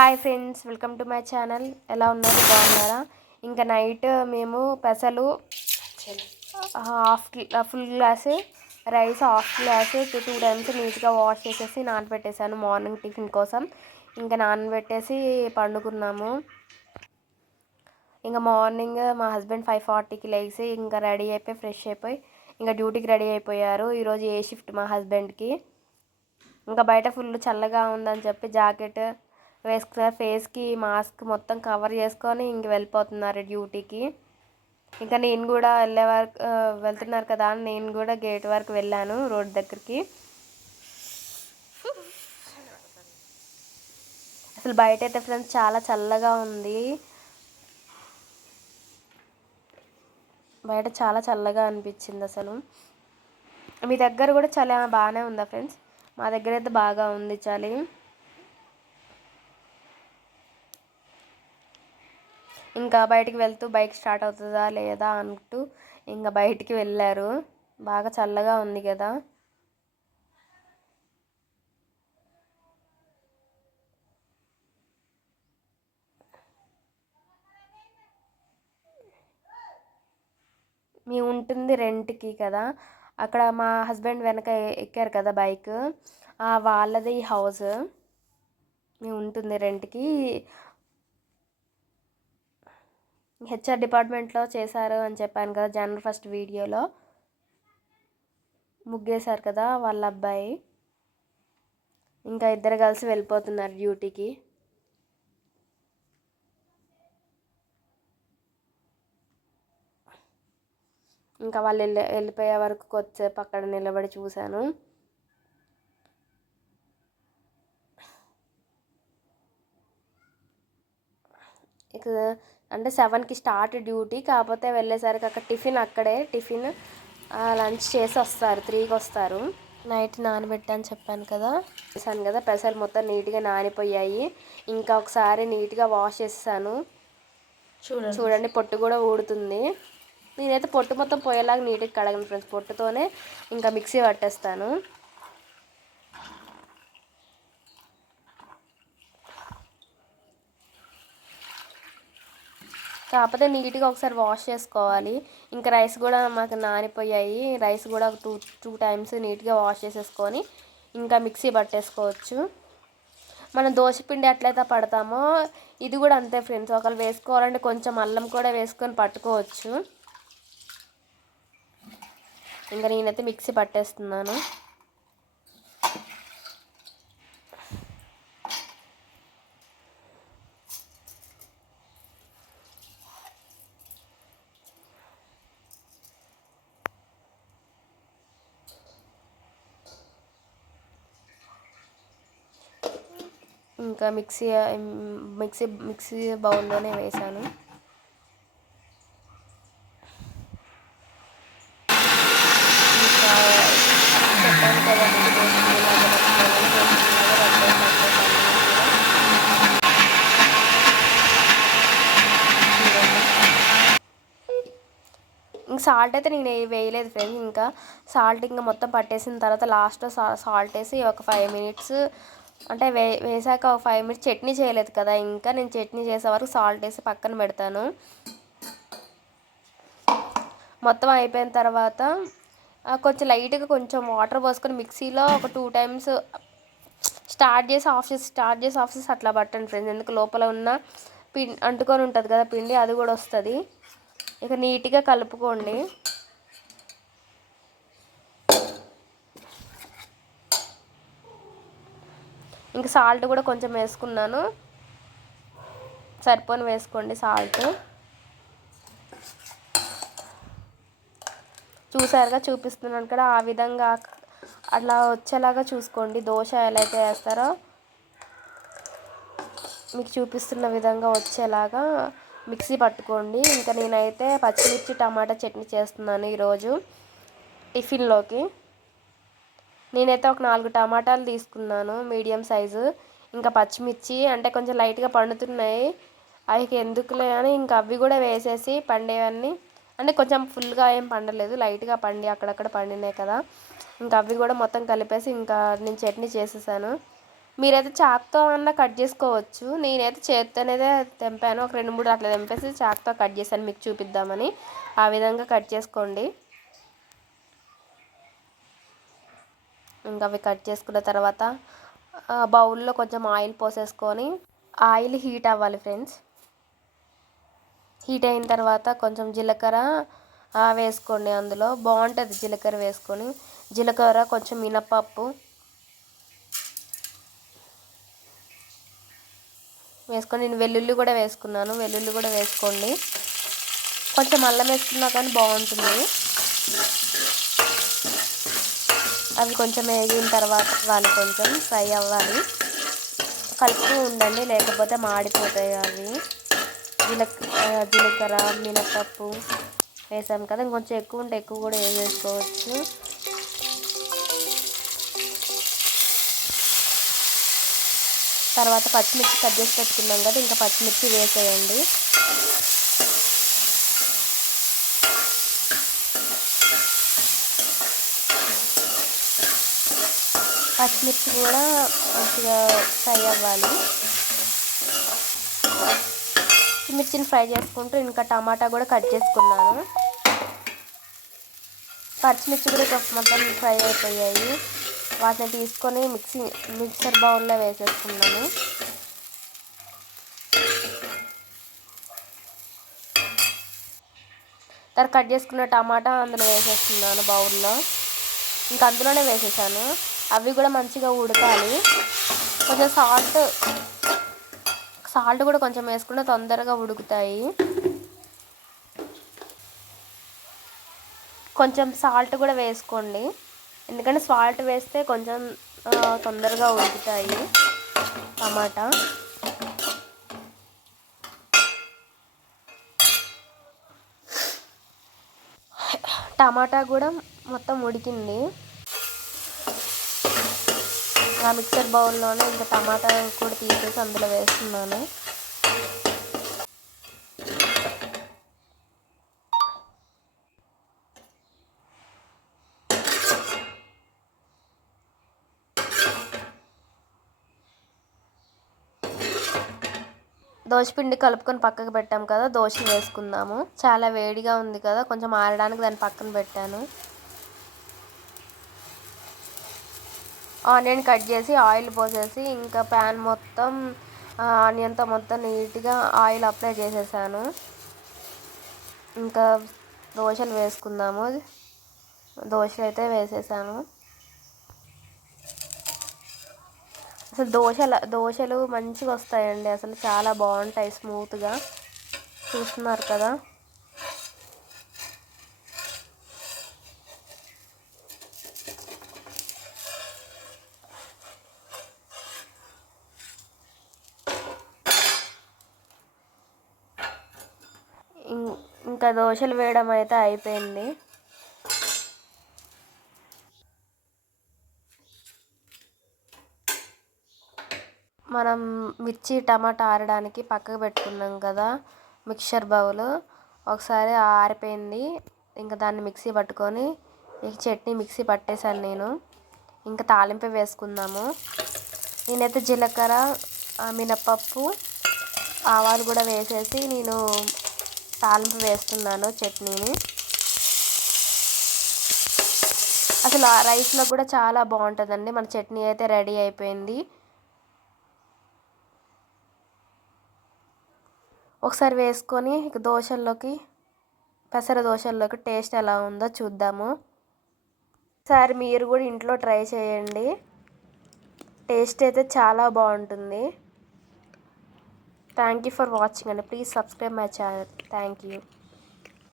Hi friends welcome to my channel. ఎలా ఉన్నారు? బాగున్నారా? ఇంకా నైట్ మేము పెసలు half full glass rice half glass two two times నీట్గా వాష్ చేసేసి నానబెట్టేసాను మార్నింగ్ టిఫిన్ కోసం. ఇంకా నానబెట్టేసి పండుకున్నాము. ఇంకా మార్నింగ్ మా హస్బెండ్ ఫైవ్ ఫార్టీకి లేచి ఇంకా రెడీ అయిపోయి ఫ్రెష్ అయిపోయి ఇంకా డ్యూటీకి రెడీ అయిపోయారు. ఈరోజు ఏ షిఫ్ట్ మా హస్బెండ్కి. ఇంకా బయట ఫుల్ చల్లగా ఉందని చెప్పి జాకెట్ వేసుకున్నారు ఫేస్కి మాస్క్ మొత్తం కవర్ చేసుకొని ఇంక వెళ్ళిపోతున్నారు డ్యూటీకి. ఇంకా నేను కూడా వెళ్ళే వరకు వెళ్తున్నారు కదా అని నేను కూడా గేట్ వరకు వెళ్ళాను రోడ్ దగ్గరికి. అసలు బయట అయితే ఫ్రెండ్స్ చాలా చల్లగా ఉంది. బయట చాలా చల్లగా అనిపించింది అసలు. మీ దగ్గర కూడా చలి బాగానే ఉందా ఫ్రెండ్స్? మా దగ్గర అయితే బాగా ఉంది చలి. ఇంకా బయటికి వెళ్తూ బైక్ స్టార్ట్ అవుతుందా లేదా అంటూ ఇంకా బయటికి వెళ్ళారు. బాగా చల్లగా ఉంది కదా. మేము ఉంటుంది రెంట్కి కదా. అక్కడ మా హస్బెండ్ వెనక ఎక్కారు కదా బైక్. వాళ్ళది హౌస్. మేము ఉంటుంది రెంట్కి. హెచ్ఆర్ డిపార్ట్మెంట్లో చేశారు అని చెప్పాను కదా జనరల్ ఫస్ట్ వీడియోలో. ముగ్గేశారు కదా వాళ్ళ అబ్బాయి. ఇంకా ఇద్దరు కలిసి వెళ్ళిపోతున్నారు డ్యూటీకి. ఇంకా వాళ్ళు వెళ్ళి వెళ్ళిపోయే వరకు కొద్దిసేపు అక్కడ నిలబడి చూశాను. అంటే సెవెన్కి స్టార్ట్ డ్యూటీ కాకపోతే వెళ్ళేసరికి అక్కడ టిఫిన్ అక్కడే టిఫిన్ లంచ్ చేసి వస్తారు త్రీకి వస్తారు. నైట్ నానబెట్టాను చెప్పాను కదా. చేశాను కదా పెసలు మొత్తం నీట్గా నానిపోయాయి. ఇంకా ఒకసారి నీట్గా వాష్ చేసేసాను. చూడండి. చూడండి పొట్టు కూడా ఊడుతుంది. నేనైతే పొట్టు మొత్తం పోయేలాగా నీట్గా కడగను ఫ్రెండ్స్ పొట్టుతోనే ఇంకా మిక్సీ పట్టేస్తాను. కాకపోతే నీట్గా ఒకసారి వాష్ చేసుకోవాలి. ఇంకా రైస్ కూడా మాకు నానిపోయాయి. రైస్ కూడా టూ టూ టైమ్స్ నీట్గా వాష్ చేసేసుకొని ఇంకా మిక్సీ పట్టేసుకోవచ్చు. మనం దోశపిండి ఎట్లయితే పడతామో ఇది కూడా అంతే ఫ్రెండ్స్. ఒకవేళ వేసుకోవాలంటే కొంచెం అల్లం కూడా వేసుకొని పట్టుకోవచ్చు. ఇంకా నేనైతే మిక్సీ పట్టేస్తున్నాను. ఇంకా మిక్సీ మిక్సీ మిక్సీ బౌల్లోనే వేసాను. చెప్పాను కదా సాల్ట్ అయితే నేను వేయలేదు ఫ్రెండ్స్ ఇంకా సాల్ట్ ఇంకా మొత్తం పట్టేసిన తర్వాత లాస్ట్లో సా సాల్ట్ వేసి ఒక ఫైవ్ మినిట్స్ అంటే వే వేసాక ఒక ఫైవ్ మినిట్స్ చట్నీ చేయలేదు కదా ఇంకా నేను చట్నీ చేసే వరకు సాల్ట్ వేసి పక్కన పెడతాను. మొత్తం అయిపోయిన తర్వాత కొంచెం లైట్గా కొంచెం వాటర్ పోసుకొని మిక్సీలో ఒక టూ టైమ్స్ స్టార్ట్ చేసి ఆఫ్ చేసి స్టార్ట్ చేసి ఆఫ్ చేసి అట్లా పట్టండి ఫ్రెండ్స్ ఎందుకు లోపల ఉన్న పిండి అంటుకొని ఉంటుంది కదా పిండి అది కూడా వస్తుంది. ఇక నీట్గా కలుపుకోండి. ఇంకా సాల్ట్ కూడా కొంచెం వేసుకున్నాను. సరిపోని వేసుకోండి సాల్ట్. చూసారుగా చూపిస్తున్నాను కదా ఆ విధంగా అట్లా వచ్చేలాగా చూసుకోండి. దోశ ఎలా అయితే వేస్తారో మీకు చూపిస్తున్న విధంగా వచ్చేలాగా మిక్సీ పట్టుకోండి. ఇంకా నేనైతే పచ్చిమిర్చి టమాటా చట్నీ చేస్తున్నాను ఈరోజు టిఫిన్లోకి. నేనైతే ఒక నాలుగు టమాటాలు తీసుకున్నాను మీడియం సైజు. ఇంకా పచ్చిమిర్చి అంటే కొంచెం లైట్గా పండుతున్నాయి. అవి ఎందుకులే అని ఇంకా అవి కూడా వేసేసి పండేవన్నీ. అంటే కొంచెం ఫుల్గా ఏం పండలేదు లైట్గా పండి అక్కడక్కడ పండినాయి కదా. ఇంకా అవి కూడా మొత్తం కలిపేసి ఇంకా నేను చట్నీ చేసేసాను. మీరైతే చాక్తో అన్నా కట్ చేసుకోవచ్చు. నేనైతే చేత్తోనేదే తెంపాను. ఒక రెండు మూడు అట్లా తెంపేసి చాక్తో కట్ చేశాను. మీకు చూపిద్దామని. ఆ విధంగా కట్ చేసుకోండి. ఇంకా అవి కట్ చేసుకున్న తర్వాత బౌల్లో కొంచెం ఆయిల్ పోసేసుకొని ఆయిల్ హీట్ అవ్వాలి ఫ్రెండ్స్. హీట్ అయిన తర్వాత కొంచెం జీలకర్ర వేసుకోండి అందులో. బాగుంటుంది జీలకర్ర వేసుకొని. జీలకర్ర కొంచెం మినపప్పు వేసుకొని నేను వెల్లుల్లి కూడా వేసుకున్నాను. వెల్లుల్లి కూడా వేసుకోండి. కొంచెం అల్లం వేసుకున్నా కానీ బాగుంటుంది. అవి కొంచెం వేగిన తర్వాత వాళ్ళు కొంచెం ఫ్రై అవ్వాలి. కలుపుతూ ఉండండి లేకపోతే మాడిపోతాయి అవి. జీలక జీలకర్ర మినపప్పు వేసాం కదా ఇంకొంచెం ఎక్కువ ఉంటే ఎక్కువ కూడా వేసేసుకోవచ్చు. తర్వాత పచ్చిమిర్చి కట్ చేసి పెట్టుకున్నాం కదా ఇంకా పచ్చిమిర్చి వేసేయండి. పచ్చిమిర్చి కూడా మంచిగా ఫ్రై అవ్వాలి. మిర్చిని ఫ్రై చేసుకుంటూ ఇంకా టమాటా కూడా కట్ చేసుకున్నాను. పచ్చిమిర్చి కూడా మొత్తం ఫ్రై అయిపోయాయి. వాటిని తీసుకొని మిక్సీ మిక్సర్ బౌల్లో వేసేసుకున్నాను. తర్వాత కట్ చేసుకున్న టమాటా అందులో వేసేస్తున్నాను బౌల్లో. ఇంకా అందులోనే వేసేసాను. అవి కూడా మంచిగా ఉడకాలి. కొంచెం సాల్ట్ సాల్ట్ కూడా కొంచెం వేసుకుంటే తొందరగా ఉడుకుతాయి. కొంచెం సాల్ట్ కూడా వేసుకోండి. ఎందుకంటే సాల్ట్ వేస్తే కొంచెం తొందరగా ఉడుకుతాయి టమాటా. టమాటా కూడా మొత్తం ఉడికింది. ఆ మిక్సర్ బౌల్లోనే ఇంకా టమాటా కూడా తీసేసి అందులో వేస్తున్నాను. దోశపిండి కలుపుకొని పక్కకు పెట్టాము కదా దోశలు వేసుకుందాము. చాలా వేడిగా ఉంది కదా కొంచెం ఆరడానికి దాన్ని పక్కన పెట్టాను. ఆనియన్ కట్ చేసి ఆయిల్ పోసేసి ఇంకా ప్యాన్ మొత్తం ఆనియన్తో మొత్తం నీట్గా ఆయిల్ అప్లై చేసేసాను. ఇంకా దోశలు వేసుకుందాము. దోశలు అయితే వేసేసాను. అసలు దోశలు దోశలు మంచిగా వస్తాయండి. అసలు చాలా బాగుంటాయి స్మూత్గా. చూస్తున్నారు కదా? ఇంకా దోశలు వేయడం అయితే అయిపోయింది. మనం మిర్చి టమాటా ఆరడానికి పక్కకు పెట్టుకున్నాం కదా మిక్చర్ బౌల్. ఒకసారి ఆరిపోయింది. ఇంకా దాన్ని మిక్సీ పట్టుకొని ఈ చట్నీ మిక్సీ పట్టేశాను నేను. ఇంకా తాలింపు వేసుకుందాము. నేనైతే జీలకర్ర మినపప్పు ఆవాలు కూడా వేసేసి నేను తాలింపు వేస్తున్నాను చట్నీని. అసలు ఆ రైస్లో కూడా చాలా బాగుంటుందండి. మన చట్నీ అయితే రెడీ అయిపోయింది. ఒకసారి వేసుకొని ఇక దోశల్లోకి పెసర దోశల్లోకి టేస్ట్ ఎలా ఉందో చూద్దాము. ఒకసారి మీరు కూడా ఇంట్లో ట్రై చేయండి. టేస్ట్ అయితే చాలా బాగుంటుంది. థ్యాంక్ యూ ఫర్ వాచింగ్ అండి please subscribe my channel thank you